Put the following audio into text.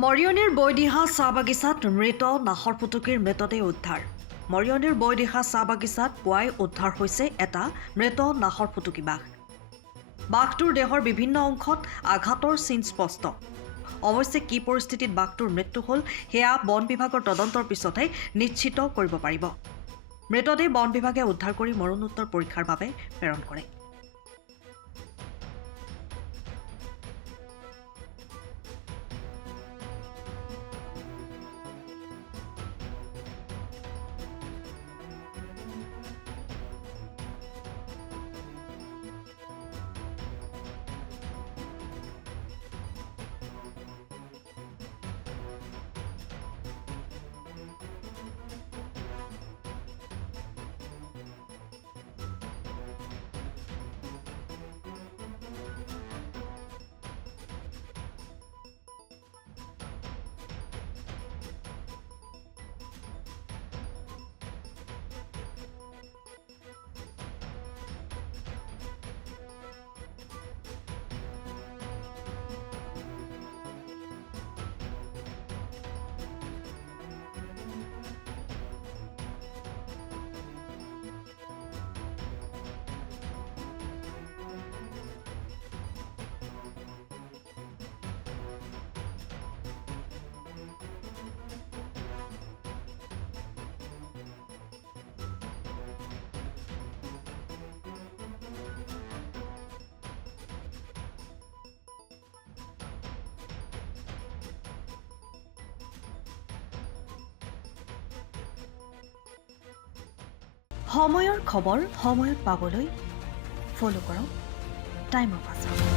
মৰিয়নিৰ বৈদিহা চাহ বাগিচাত মৃত নাহৰ ফুটুকীৰ মৃতদেহ উদ্ধাৰ। মৰিয়নিৰ বৈদিহা চাহ বাগিচাত পুৱাই উদ্ধাৰ হৈছে এটা মৃত নাহৰ ফুটুকী বাঘ। বাঘটোৰ দেহৰ বিভিন্ন অংশত আঘাতৰ চিন স্পষ্ট। অৱশ্যে কি পৰিস্থিতিত বাঘটোৰ মৃত্যু হ'ল সেয়া বন বিভাগৰ তদন্তৰ পিছতহে নিশ্চিত কৰিব পাৰিব। মৃতদেহ বন বিভাগে উদ্ধাৰ কৰি মৰণোত্তৰ পৰীক্ষাৰ বাবে প্ৰেৰণ কৰে। সময়ৰ খবৰ সময়ত পাবলৈ ফ'ল' কৰক টাইম অফ আছাম।